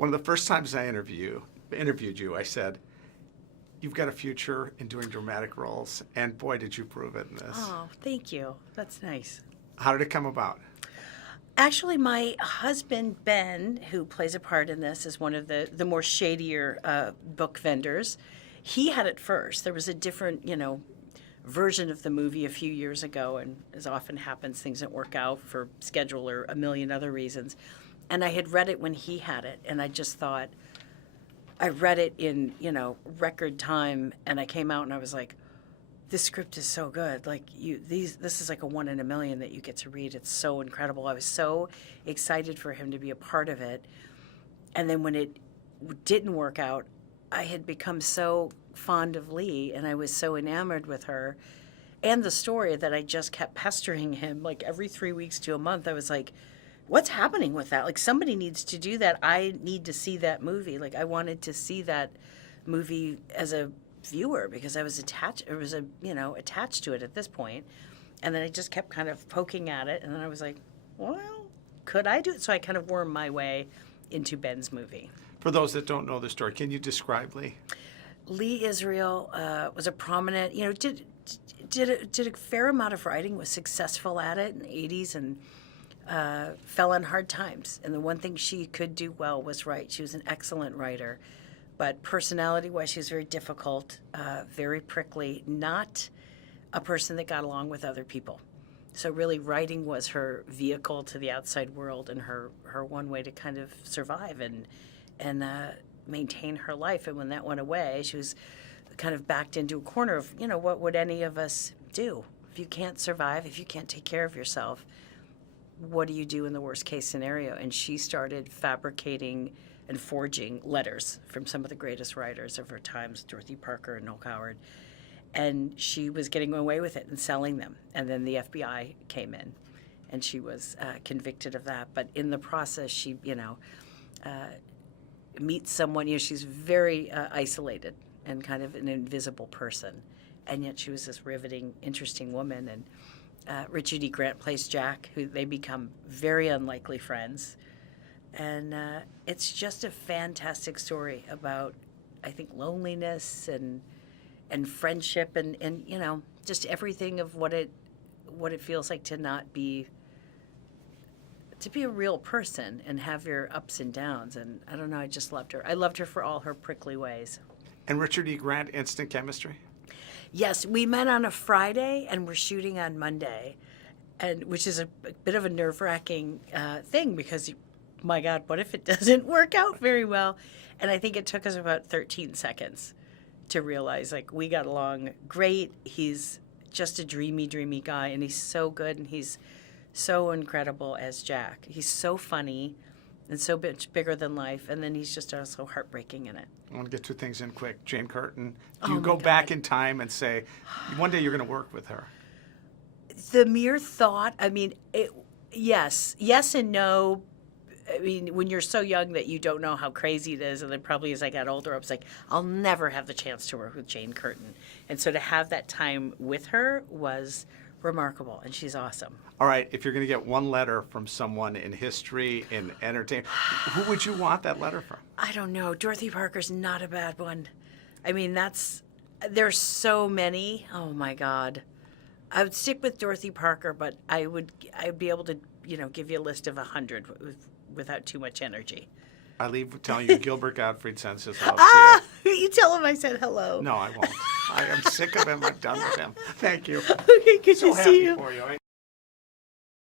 One of the first times I interviewed you, I said, you've got a future in doing dramatic roles, and boy, did you prove it in this. Oh, thank you. That's nice. How did it come about? Actually, my husband, Ben, who plays a part in this, is one of the more shadier book vendors. He had it first. There was a different, version of the movie a few years ago, and as often happens, things didn't work out for schedule or a million other reasons. And I had read it when he had it, and I just thought, I read it in, record time, and I came out and I was like, this script is so good. Like this is like a 1 in a million that you get to read. It's so incredible. I was so excited for him to be a part of it. And then when it didn't work out, I had become so fond of Lee, and I was so enamored with her and the story that I just kept pestering him. Like every 3 weeks to a month, I was like, what's happening with that? Like, somebody needs to do that. I need to see that movie. Like, I wanted to see that movie as a viewer because I was attached to it at this point. And then I just kept kind of poking at it, and then I was like, well, could I do it? So I kind of wormed my way into Ben's movie. For those that don't know the story, can you describe Lee? Lee Israel was a prominent, did a fair amount of writing, was successful at it in the 80s, and fell on hard times. And the one thing she could do well was write. She was an excellent writer. But personality-wise, she was very difficult, very prickly, not a person that got along with other people. So really, writing was her vehicle to the outside world and her one way to kind of survive and maintain her life. And when that went away, she was kind of backed into a corner of, what would any of us do? If you can't survive, if you can't take care of yourself, what do you do in the worst case scenario? And she started fabricating and forging letters from some of the greatest writers of her times, Dorothy Parker and Noel Coward. And she was getting away with it and selling them. And then the FBI came in, and she was convicted of that. But in the process, she, meets someone, she's very isolated and kind of an invisible person. And yet she was this riveting, interesting woman. And Richard E. Grant plays Jack, who they become very unlikely friends. And it's just a fantastic story about, I think, loneliness and friendship and just everything of what it feels like to be a real person and have your ups and downs. And I don't know, I just loved her. I loved her for all her prickly ways. And Richard E. Grant, instant chemistry? Yes, we met on a Friday and we're shooting on Monday, and which is a bit of a nerve-wracking thing because, my God, what if it doesn't work out very well? And I think it took us about 13 seconds to realize, like, we got along great. He's just a dreamy, dreamy guy, and he's so good, and he's so incredible as Jack. He's so funny and so much bigger than life, and then he's just also heartbreaking in it. I want to get two things in quick. Jane Curtin, do Oh you my go God. back in time and say, one day you're going to work with her? The mere thought, yes and no. I mean, when you're so young that you don't know how crazy it is, and then probably as I got older, I was like, I'll never have the chance to work with Jane Curtin. And so to have that time with her was remarkable, and she's awesome. All right, if you're going to get one letter from someone in history, in entertainment, who would you want that letter from? I don't know. Dorothy Parker's not a bad one. I mean, there's so many. Oh my God. I would stick with Dorothy Parker, but I'd be able to, give you a list of 100 without too much energy. I leave telling you Gilbert Gottfried sends his love to you. You tell him I said hello. No, I won't. I am sick of him. I'm done with him. Thank you. Okay, good So to happy see you. for you.